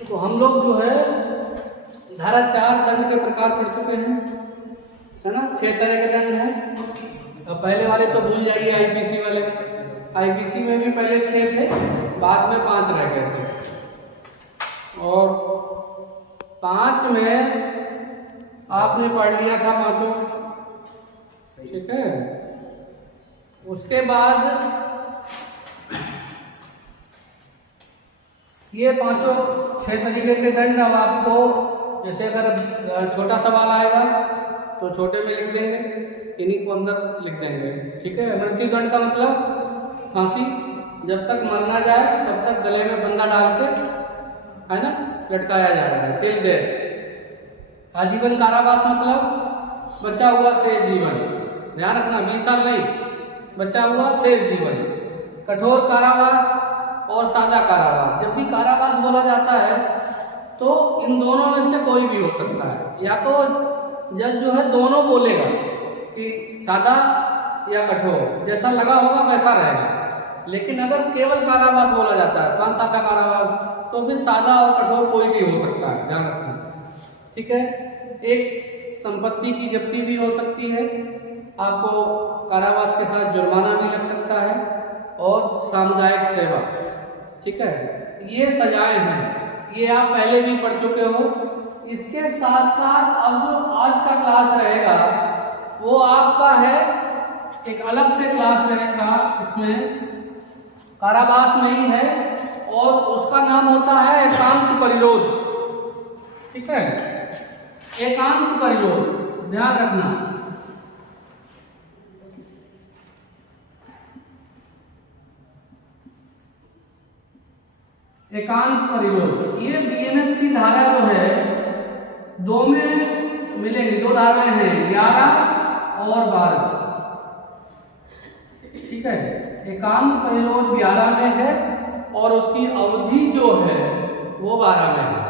तो हम लोग जो है धारा 4 दंड के प्रकार पढ़ चुके हैं, है ना। 6 तरह के दंड हैं। अब पहले वाले तो भूल जाइए, आईपीसी वाले। आईपीसी में भी पहले 6 थे, बाद में 5 रह गए थे। और 5 में आपने पढ़ लिया था 5, ठीक है। उसके बाद ये 6 तरीके के दंड अब आपको, जैसे अगर छोटा सवाल आएगा तो छोटे में लिख देंगे, इन्हीं को अंदर लिख देंगे, ठीक है। मृत्यु दंड का मतलब फांसी, जब तक मर ना जाए तब तक गले में फंदा डाल के, है ना, लटकाया जाएगा, टिल देयर। आजीवन कारावास मतलब बचा हुआ शेष जीवन, ध्यान रखना, 20 साल नहीं, बचा हुआ शेष जीवन। कठोर कारावास और सादा कारावास। जब भी कारावास बोला जाता है तो इन दोनों में से कोई भी हो सकता है, या तो जज जो है दोनों बोलेगा कि सादा या कठोर, जैसा लगा होगा वैसा रहेगा। लेकिन अगर केवल कारावास बोला जाता है, 5 साल का कारावास, तो फिर सादा और कठोर कोई भी हो सकता है, ध्यान रखना, ठीक है। एक संपत्ति की जब्ती भी हो सकती है, आपको कारावास के साथ जुर्माना भी लग सकता है, और सामुदायिक सेवा, ठीक है। ये सजाएं हैं, ये आप पहले भी पढ़ चुके हो। इसके साथ साथ अब जो आज का क्लास रहेगा वो आपका है, एक अलग से क्लास रहेगा, इसमें कारावास नहीं है, और उसका नाम होता है एकांत परिरोध, ठीक है। एकांत परिरोध, ध्यान रखना। एकांत परिरोध, ये बीएनएस की धारा जो है 2 में मिलेंगी, 2 धाराएं हैं, 11 और 12, ठीक है। एकांत परिरोध 11 में है और उसकी अवधि जो है वो 12 में है।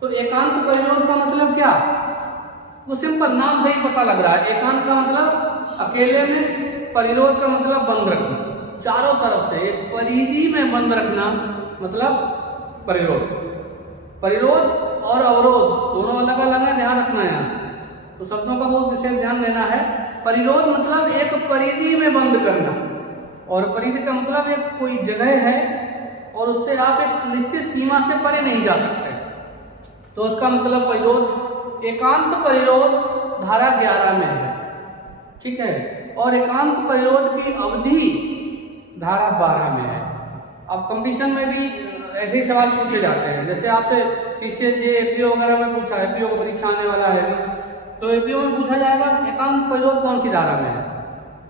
तो एकांत परिरोध का मतलब क्या, वो सिंपल, नाम से ही पता लग रहा है। एकांत का मतलब अकेले में, परिरोध का मतलब बंद रखना, चारों तरफ से एक परिधि में बंद रखना, मतलब परिरोध। परिरोध और अवरोध दोनों अलग अलग है, ध्यान रखना है यहाँ, तो शब्दों का बहुत विशेष ध्यान देना है। परिरोध मतलब एक परिधि में बंद करना, और परिधि का मतलब एक कोई जगह है और उससे आप एक निश्चित सीमा से परे नहीं जा सकते, तो उसका मतलब परिरोध। एकांत परिरोध धारा 11 में है, ठीक है, और एकांत परिरोध की अवधि धारा 12 में है। अब कंपटीशन में भी ऐसे ही सवाल पूछे जाते हैं, जैसे आपसे किससे एपीओ वगैरह में पूछा, एपीओ का परीक्षा आने वाला है, तो एपीओ में पूछा जाएगा एकांत परिरोध कौन सी धारा में है,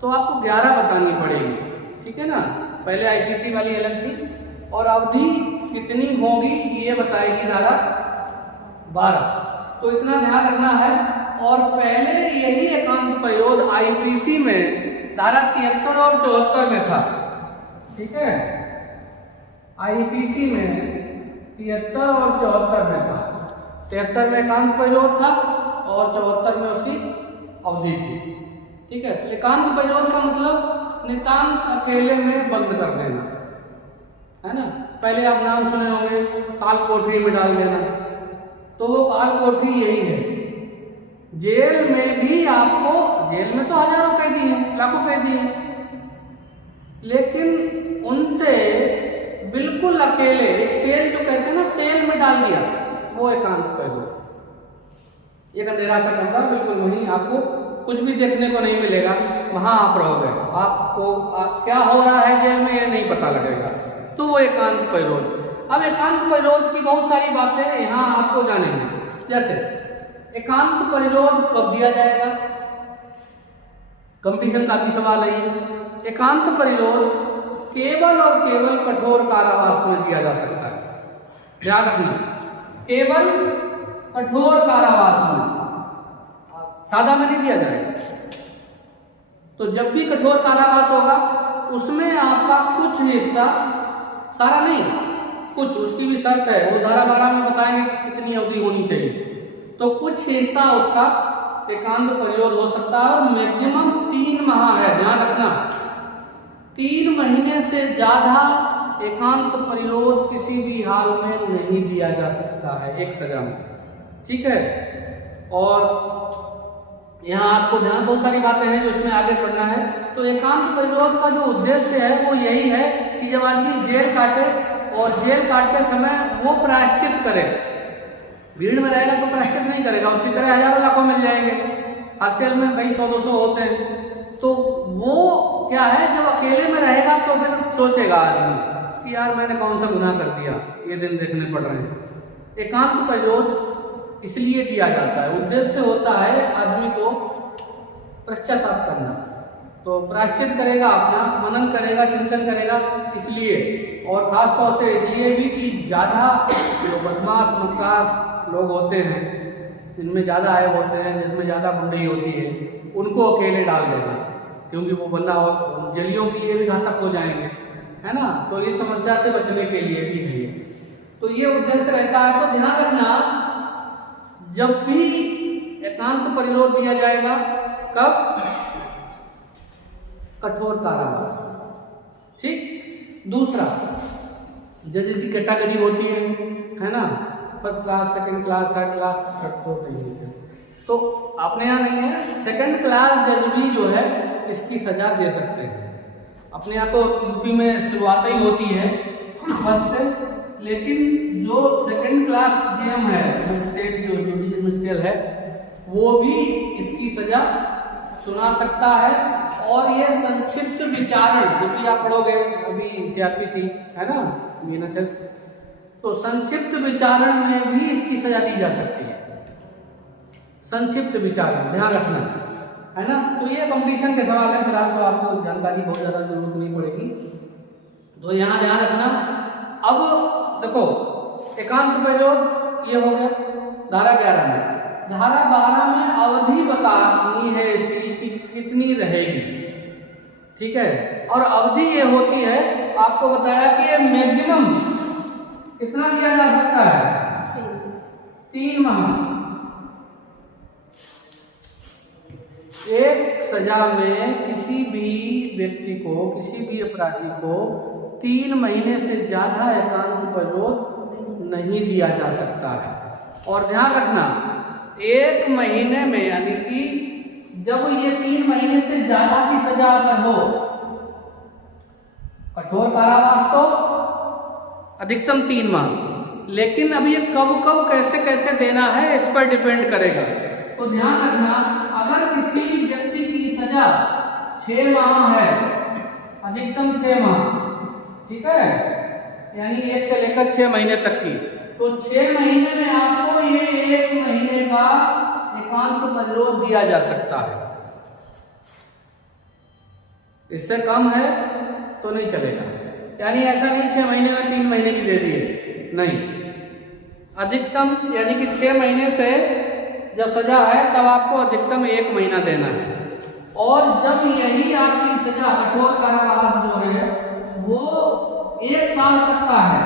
तो आपको 11 बतानी पड़ेगी, ठीक है ना। पहले आईपीसी वाली अलग थी, और अवधि कितनी होगी ये बताएगी धारा 12, तो इतना ध्यान रखना है। और पहले यही एकांत परिरोध आईपीसी में धारा 73 और 74 में था, ठीक है। आईपीसी में 73 और 74 में था। 73 में एकांत परिरोध था और 74 में उसकी अवधि थी, ठीक है। एकांत परिरोध का मतलब नितांत अकेले में बंद कर देना, है ना। पहले आप नाम सुने होंगे, काल कोठरी में डाल देना, तो वो काल कोठरी यही है। जेल में भी आपको, जेल में तो हजारों कैदी हैं, लाखों कैदी हैं, लेकिन उनसे बिल्कुल अकेले एक सेल, जो कहते हैं ना, सेल में डाल दिया, वो एकांत परिरोध। एक अंधेरा सा कमरा, बिल्कुल वहीं, आपको कुछ भी देखने को नहीं मिलेगा, वहां आप रहोगे, आपको क्या हो रहा है जेल में ये नहीं पता लगेगा, तो वो एकांत परिरोध। अब एकांत परिरोध की बहुत सारी बातें यहाँ आपको जानेंगे, जैसे एकांत परिरोध कब दिया जाएगा, कंपटीशन का भी सवाल है ये। एकांत परिरोध केवल और केवल कठोर कारावास में दिया जा सकता है, ध्यान रखना, केवल कठोर कारावास में, सादा में नहीं दिया जाएगा। तो जब भी कठोर कारावास होगा उसमें आपका कुछ हिस्सा, सारा नहीं, कुछ, उसकी भी शर्त है, वो धारा 12 में बताएंगे कितनी अवधि होनी चाहिए, तो कुछ हिस्सा उसका एकांत परिरोध हो सकता है, और मैक्सिमम 3 माह है, ध्यान रखना। 3 महीने से ज्यादा एकांत परिरोध किसी भी हाल में नहीं दिया जा सकता है एक सजा में, ठीक है। और यहाँ आपको ध्यान, बहुत सारी बातें हैं जो इसमें आगे पढ़ना है। तो एकांत परिरोध का जो उद्देश्य है वो यही है कि जब आदमी जेल काटे और जेल काटते समय वो प्रायश्चित करे। भीड़ में रहेगा तो प्रायश्चित नहीं करेगा, उसकी तरह हजारों लाखों मिल जाएंगे, हर सेल में भाई 100-200 होते हैं। तो वो क्या है, जब अकेले में रहेगा तो फिर सोचेगा आदमी कि यार मैंने कौन सा गुनाह कर दिया, ये दिन देखने पड़ रहे हैं। एकांत परिरोध इसलिए दिया जाता है, उद्देश्य होता है आदमी को पश्चाताप करना। तो प्रायश्चित करेगा, अपना मनन करेगा, चिंतन करेगा इसलिए, और खास तौर से इसलिए भी कि ज़्यादा जो बदमाश मक्कार लोग होते हैं, जिनमें ज़्यादा आय होते हैं, जिनमें ज़्यादा गुंडई होती है, उनको अकेले डाल देना, क्योंकि वो बंदा जेलियों के लिए भी घातक हो जाएंगे, है ना। तो इस समस्या से बचने के लिए भी है ये। तो ये उद्देश्य रहता है। तो ध्यान रखना, जब भी एकांत परिरोध दिया जाएगा, कब? कठोर कारावास, ठीक। दूसरा, जज की कैटेगरी होती है ना, first class, second class, third class, कठोर नहीं है। तो अपने यहाँ नहीं है, सेकंड क्लास जज भी जो है इसकी सजा दे सकते हैं। अपने यहाँ तो यूपी में शुरुआत ही होती है फर्स्ट से, लेकिन जो सेकंड क्लास जेएम है, स्टेट जो जुडिशियल मजिस्ट्रेट है, वो भी इसकी सजा सुना सकता है। और ये संक्षिप्त विचारण, जो कि आप पढ़ोगे अभी सीआरपीसी है ना, बीएनएसएस, तो संक्षिप्त विचारण में भी इसकी सजा दी जा सकती है। संक्षिप्त विचारण ध्यान रखना है ना। तो ये कंपटीशन के सवाल है, फिलहाल तो आपको जानकारी बहुत ज़्यादा जरूरत नहीं पड़ेगी, तो यहाँ ध्यान रखना। अब देखो, एकांत परिरोध ये हो गया धारा 11 में। धारा 12 में अवधि बतानी है इसकी कि कितनी रहेगी, ठीक है। और अवधि ये होती है, आपको बताया कि ये मैक्सिमम कितना दिया जा सकता है? 3 माह। एक सजा में किसी भी व्यक्ति को, किसी भी अपराधी को 3 महीने से ज्यादा एकांत परिरोध नहीं दिया जा सकता है। और ध्यान रखना, 1 महीने में, यानी कि जब ये 3 महीने से ज्यादा की सजा अगर हो, कठोर कारावास तो अधिकतम 3 माह, लेकिन अब ये कब कब कैसे कैसे देना है इस पर डिपेंड करेगा। तो ध्यान रखना, अगर किसी व्यक्ति की सजा 6 माह है, अधिकतम 6 माह, ठीक है, यानी 1 से लेकर 6 महीने तक की, तो 6 महीने में आपको ये 1 महीने का एकांत परिरोध दिया जा सकता है। इससे कम है तो नहीं चलेगा, यानी ऐसा नहीं 6 महीने में 3 महीने की दे दिए, नहीं, अधिकतम यानी कि 6 महीने से जब सजा है तब आपको अधिकतम 1 महीना देना है। और जब यही आपकी सजा कठोर कारावास जो है वो 1 साल तक का है,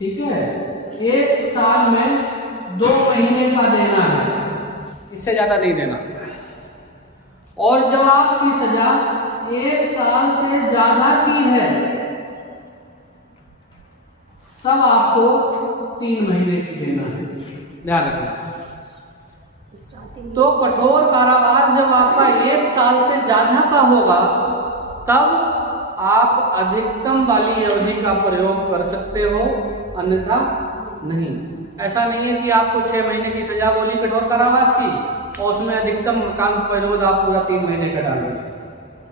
ठीक है, 1 साल में 2 महीने का देना है, इससे ज्यादा नहीं देना। और जब आपकी सजा 1 साल से ज्यादा की है तब आपको 3 महीने की देना है, ध्यान रखना। तो कठोर कारावास जब आपका 1 साल से ज्यादा का होगा तब आप अधिकतम वाली अवधि का प्रयोग कर सकते हो, अन्यथा नहीं। ऐसा नहीं है कि आपको 6 महीने की सजा बोली कठोर कारावास की और उसमें अधिकतम एकांत परिरोध आप पूरा 3 महीने का डालेंगे,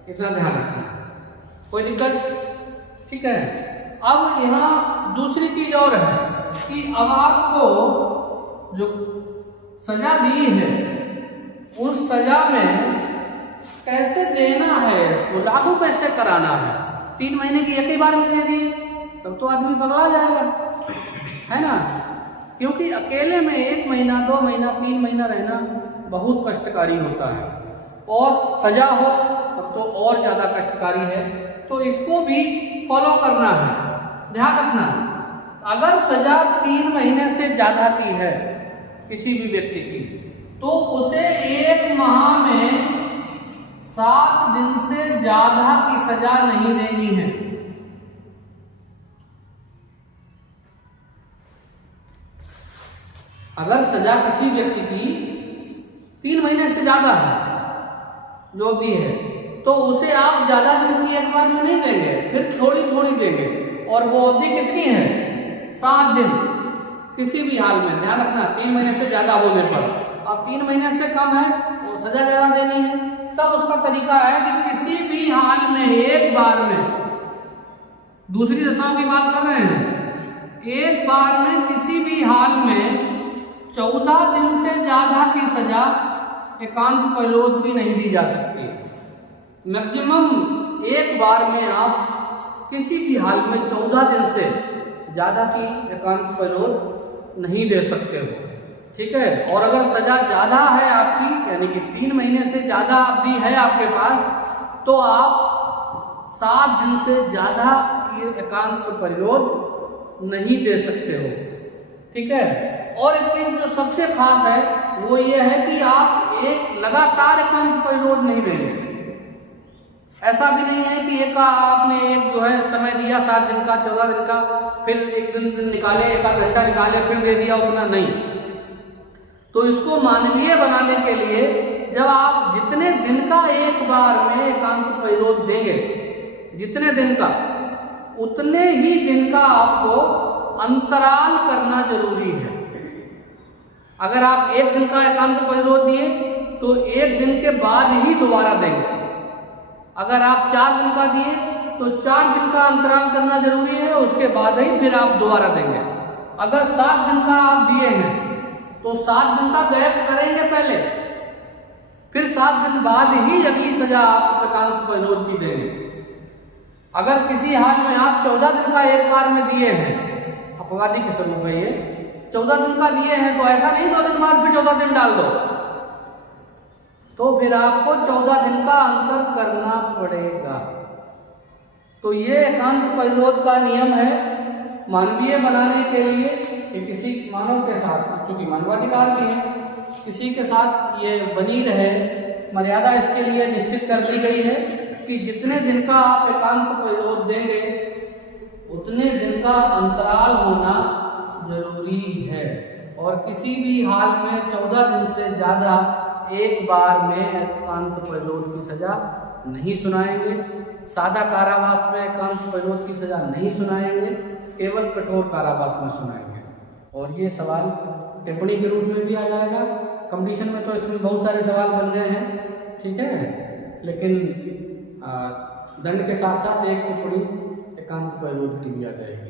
इतना ध्यान रखना। कोई दिक्कत? ठीक है। अब यहाँ दूसरी चीज और है कि अब आपको जो सजा दी है उस सजा में कैसे देना है, इसको लागू कैसे कराना है। 3 महीने की एक ही बार में दे दी तब तो आदमी पगला जाएगा, है ना, क्योंकि अकेले में 1 महीना 2 महीना 3 महीना रहना बहुत कष्टकारी होता है, और सजा हो तब तो और ज्यादा कष्टकारी है। तो इसको भी फॉलो करना है, ध्यान रखना। अगर सजा 3 महीने से ज्यादा की है किसी भी व्यक्ति की, तो उसे 1 माह में 7 दिन से ज्यादा की सजा नहीं देनी है। अगर सजा किसी व्यक्ति की 3 महीने से ज्यादा है जो अवधि है, तो उसे आप ज्यादा दिन की एक बार में नहीं देंगे, फिर थोड़ी थोड़ी देंगे। और वो अवधि कितनी है? 7 दिन। किसी भी हाल में ध्यान रखना, 3 महीने से ज्यादा होने पर। अब 3 महीने से कम है और सजा ज्यादा देनी है, तब उसका तरीका है कि किसी भी हाल में एक बार में, दूसरी दशाओं की बात कर रहे हैं, एक बार में किसी भी हाल में 14 दिन से ज्यादा की सजा एकांत परिरोध की नहीं दी जा सकती। मैक्सिमम एक बार में आप किसी भी हाल में 14 दिन से ज्यादा की एकांत परिरोध नहीं दे सकते हो, ठीक है। और अगर सजा ज्यादा है आपकी, यानी कि 3 महीने से ज्यादा अवधि है आपके पास, तो आप 7 दिन से ज्यादा की एकांत परिरोध नहीं दे सकते हो, ठीक है। और एक चीज जो सबसे खास है वो ये है कि आप एक लगातार एकांत परिरोध नहीं देंगे। ऐसा भी नहीं है कि एक आपने एक जो है समय दिया 7 दिन का, 14 दिन का, फिर एक दिन निकाले, 1 घंटा निकाले, फिर दे दिया, उतना नहीं। तो इसको मानवीय बनाने के लिए जब आप जितने दिन का एक बार में एकांत परिरोध देंगे, जितने दिन का, उतने ही दिन का आपको अंतराल करना जरूरी है। अगर आप 1 दिन का एकांत परिरोध दिए तो 1 दिन के बाद ही दोबारा देंगे। अगर आप 4 दिन का दिए तो 4 दिन का अंतराल करना जरूरी है, उसके बाद ही फिर आप दोबारा देंगे। अगर 7 दिन का आप दिए हैं तो 7 दिन का गैप करेंगे पहले, फिर 7 दिन बाद ही अगली सजा आप एकांत परिरोध की देंगे। अगर किसी हाल में आप 14 दिन का एक बार में दिए हैं, अपवादी के स्वरूप है ये, 14 दिन का दिए हैं, तो ऐसा नहीं 2 दिन बाद फिर 14 दिन डाल दो, तो फिर आपको 14 दिन का अंतर करना पड़ेगा। तो ये एकांत परिरोध का नियम है मानवीय बनाने के लिए कि किसी मानव के साथ, चूंकि मानवाधिकार भी है, किसी के साथ ये बनी रहे, मर्यादा इसके लिए निश्चित कर दी गई है कि जितने दिन का आप एकांत परिरोध देंगे उतने दिन का अंतराल होना जरूरी है। और किसी भी हाल में 14 दिन से ज्यादा एक बार में एकांत परिरोध की सजा नहीं सुनाएंगे। सादा कारावास में एकांत परिरोध की सजा नहीं सुनाएंगे, केवल कठोर कारावास में सुनाएंगे। और ये सवाल टिप्पणी के रूप में भी आ जाएगा। कंपटीशन में तो इसमें बहुत सारे सवाल बन गए हैं, ठीक है, लेकिन दंड के साथ साथ एक टिप्पणी एकांत परिरोध की भी आ जाएगी।